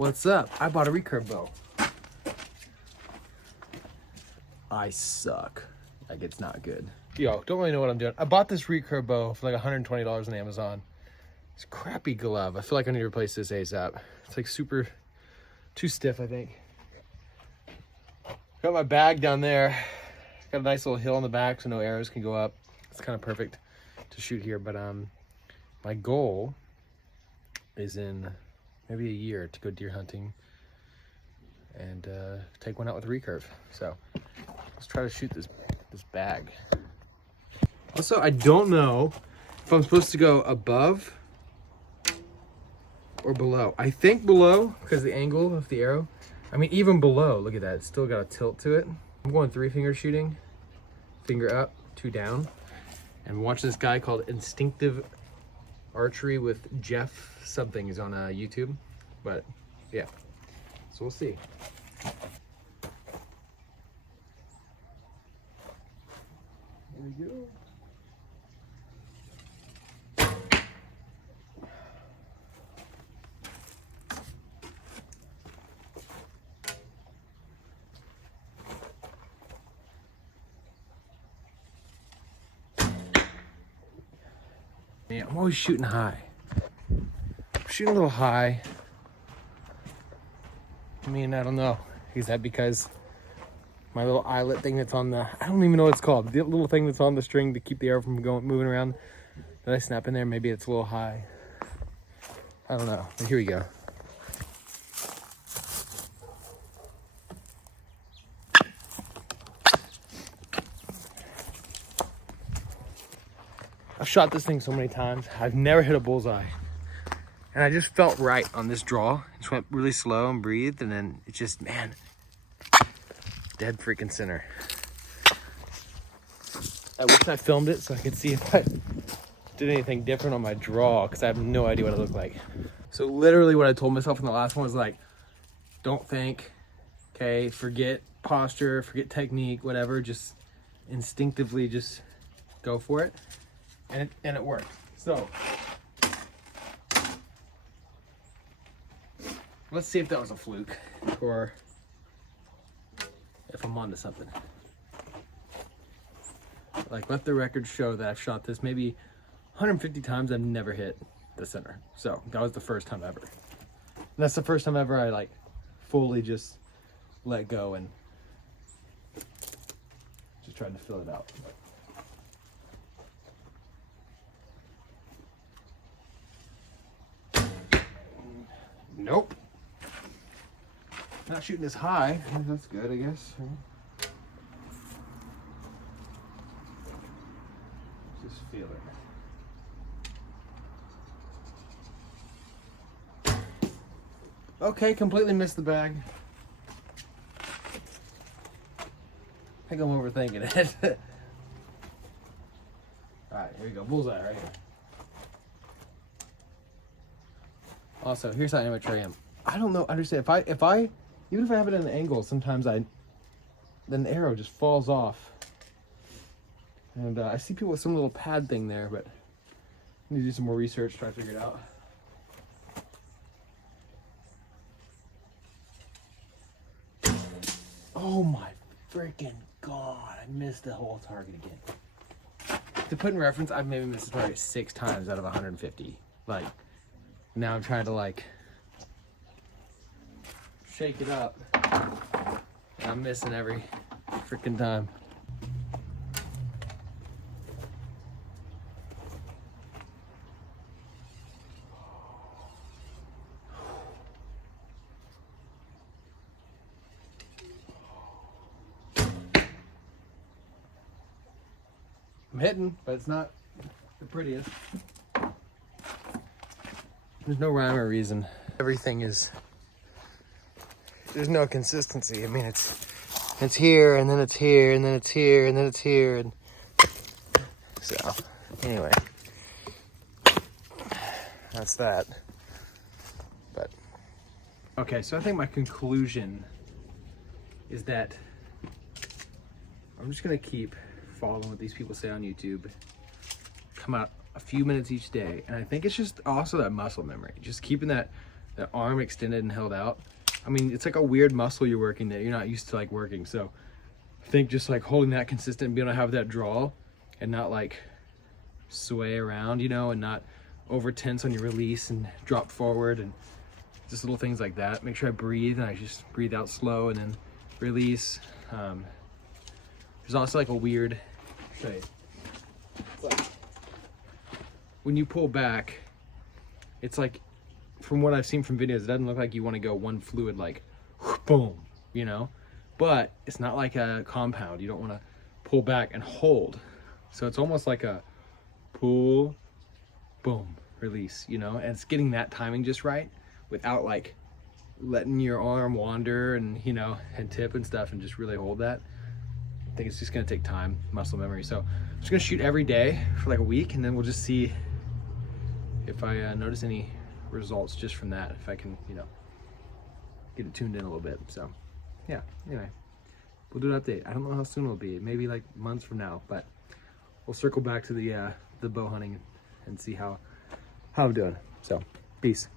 What's up? I bought a recurve bow. I suck. Like, it's not good. Yo, don't really know what I'm doing. I bought this recurve bow for like $120 on Amazon. It's a crappy glove. I feel like I need to replace this ASAP. It's like super, too stiff, I think. Got my bag down there. Got a nice little hill on the back so no arrows can go up. It's kind of perfect to shoot here, but my goal is in maybe a year to go deer hunting and take one out with a recurve. So let's try to shoot this bag. Also, I don't know if I'm supposed to go above or below. I think below because the angle of the arrow. I mean, even below, look at that. It's still got a tilt to it. I'm going 3-finger shooting, finger up, 2 down. And watching this guy called Instinctive Archery with Jeff something. He's on YouTube. But yeah, so we'll see. There we go. Man, I'm always shooting high. I'm shooting a little high. I mean, I don't know. Is that because my little eyelet thing that's on the, I don't even know what it's called. The little thing that's on the string to keep the arrow from moving around. Did I snap in there? Maybe it's a little high. I don't know. But here we go. I've shot this thing so many times. I've never hit a bullseye. And I just felt right on this draw. Just went really slow and breathed, and then it just, man, dead freaking center. I wish I filmed it so I could see if I did anything different on my draw, because I have no idea what it looked like. So literally what I told myself in the last one was like, don't think, okay, forget posture, forget technique, whatever, just instinctively just go for it. And it worked. So let's see if that was a fluke or if I'm onto something. Like, let the record show that I've shot this maybe 150 times. I've never hit the center. So that was the first time ever. And that's the first time ever I like fully just let go and just tried to fill it out. Nope. Not shooting as high. That's good, I guess. Just feel it. Okay, completely missed the bag. I think I'm overthinking it. Alright, here we go. Bullseye right here. Also, here's how amateur I am. I don't know, understand, if I even if I have it at an angle, sometimes then the arrow just falls off. And I see people with some little pad thing there, but I need to do some more research, try to figure it out. Oh my freaking God, I missed the whole target again. To put in reference, I've maybe missed the target 6 times out of 150. Like, now I'm trying to like shake it up. And I'm missing every freaking time. I'm hitting, but it's not the prettiest. There's no rhyme or reason. Everything is, there's no consistency. I mean, it's here, and then it's here, and then it's here, and then it's here, and so, anyway, that's that. But, okay, so I think my conclusion is that I'm just gonna keep following what these people say on YouTube, come out a few minutes each day, and I think it's just also that muscle memory, just keeping that that arm extended and held out. I mean, it's like a weird muscle you're working that you're not used to like working. So I think just like holding that consistent and being able to have that draw and not like sway around, you know, and not over tense on your release and drop forward, and just little things like that. Make sure I breathe, and I just breathe out slow and then release. There's also like a weird, show you. It's like when you pull back, it's like, from what I've seen from videos, it doesn't look like you want to go one fluid like boom, you know, but it's not like a compound. You don't want to pull back and hold. So it's almost like a pull, boom, release, you know, and it's getting that timing just right without like letting your arm wander and, you know, and tip and stuff, and just really hold that. I think it's just going to take time, muscle memory. So I'm just going to shoot every day for like a week, and then we'll just see if I notice any results just from that, if I can, you know, get it tuned in a little bit. So yeah, anyway, we'll do an update. I don't know how soon it'll be, maybe like months from now, but we'll circle back to the bow hunting and see how I'm doing. So peace.